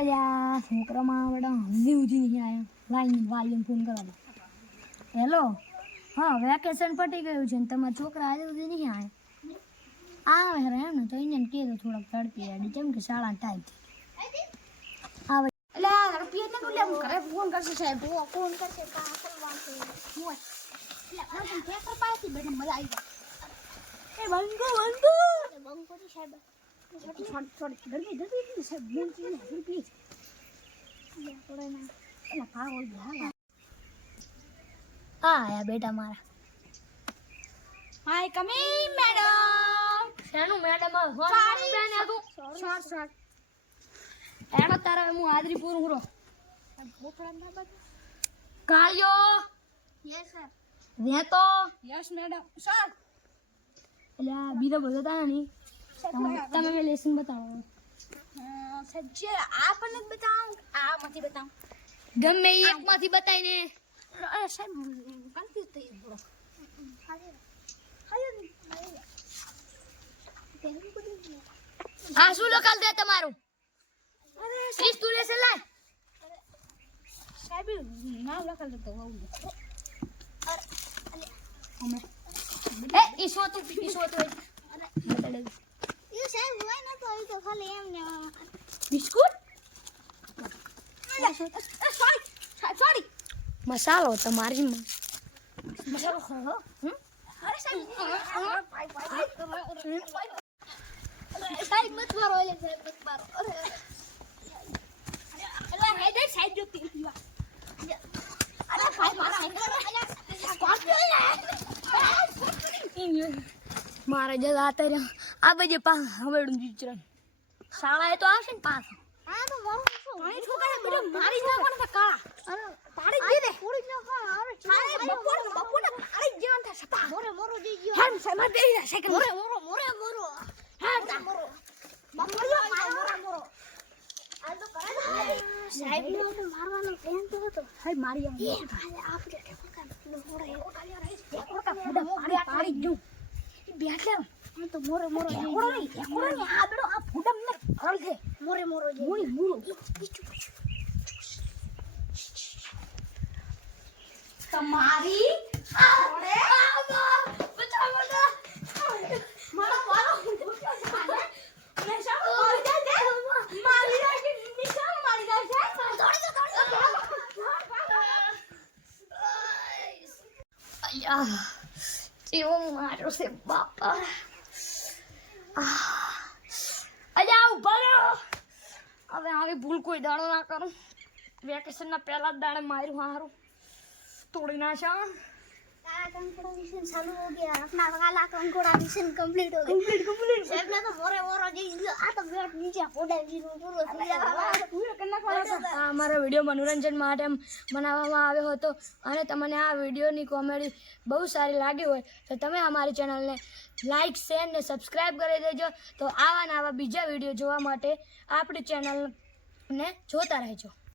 અલ્યા છોકરામાં બેટા હજી ઉજી નહીં આવ્યા વાલીને ફોન કરવા. હેલો, હા વેકેશન પટી ગયું છે ને તમારા છોકરા આજે સુધી નહીં આવ્યા. આવે હેરે એમ ને તો એને કહે તો થોડાક તડપી આડી કેમ કે શાળા ટાઈમ આવે. એટલે રૂપિયા ને લે ઘરે ફોન કરશે સાહેબ ફોન કરશે કા કરવાનું હોય એટલે પેપર પાસી બેઠા મજા આવી જાય. એ બંકો ની સાહેબ થોડી ગરમી સાહેબ બેન છે ને પ્લીઝ થોડા ના એલા પાગલ ગયા. હા યા બેટા મારા હાય કમિંગ મેડમ. શેનું મેડમ સોરી બેન હતું શોર્ટ એનો તારા હું હાજરી પૂરું કરો કાળિયો. Yes sir. વેતો. Yes madam sir. એટલે બીજો બધો તા નહીં તમે મે લેસન બતાવો સર. જે આપણને બતાવો આમાંથી બતાવો ગમે એકમાંથી બતાવીને સાહેબ કન્ફ્યુઝ થઈ ગયો. હા શું લખાલ દે તમારું પ્લીઝ તું લેસન લાય સાહેબ નામ લખાલ દે તો એ ઈસો તું અરે બતાડે એ સાહેબ હોય ના તો આવી તો ખાલી એમ ને બિસ્કુટ સોરી મસાલો તમારી મસાલો ખાઓ. અરે સાહેબ સાહેબ મત મારો એટલે સાહેબ મત મારો. અરે અલા હેડ સાહેબ જો પી પીવા અરે ભાઈ મારા મારા જલ આતા રે આ બજે પા હવેડું જીચરણ શાળાએ તો આવશે ને પાસ. હા તો મારો પાણી ઠોકાય બેટા મારી જ નાખો ને કાળા અરે પાડી જ દે પૂરી જ નાખો અરે છાય બપોર પાડી જ જવાન થા સપા મોરો જઈ ગયો હમ સમા દે સાયકલ મોરો હા તા મોરો આ તો કરે સાહેબ નો તો મારવાનો પ્લાન તો હતો સાહેબ મારી આપણે પાડી જ બેઠે તો મોરે આ બેડો આ ફૂડમ ને કળ છે મોરે જે મૂળો તમારી ઓરે બચાવ મારો મે શામ મારી જાય મારી જાય નિશાન મારી જાય અયા કેવો મારો છે બાપા. અલ્યા ઉભા રહો હવે આવી ભૂલ કોઈ દાડો ના કરું. વેકેશન ના પહેલા જ દાડે માર્યું હારું તોડી નાખ્યા. कंकड़ा मिशन चालू हो गया अपना वाला कंकड़ा मिशन कंप्लीट हो गया कंप्लीट साहब ने तो मोरे जी आ तो बेट नीचे फोड़ा जीरो पूरो થઈ ગયા પૂરો કરના વાળા આ અમારો વિડિયો મનોરંજન માટે બનાવવામાં આવ્યો હતો અને તમને આ વિડિયોની કોમેડી બહુ સારી લાગી હોય તો તમે અમારી ચેનલને લાઈક શેર ને સબસ્ક્રાઇબ કરી દેજો. તો આવા બીજા વિડિયો જોવા માટે આપણી ચેનલને જોતા રહેજો.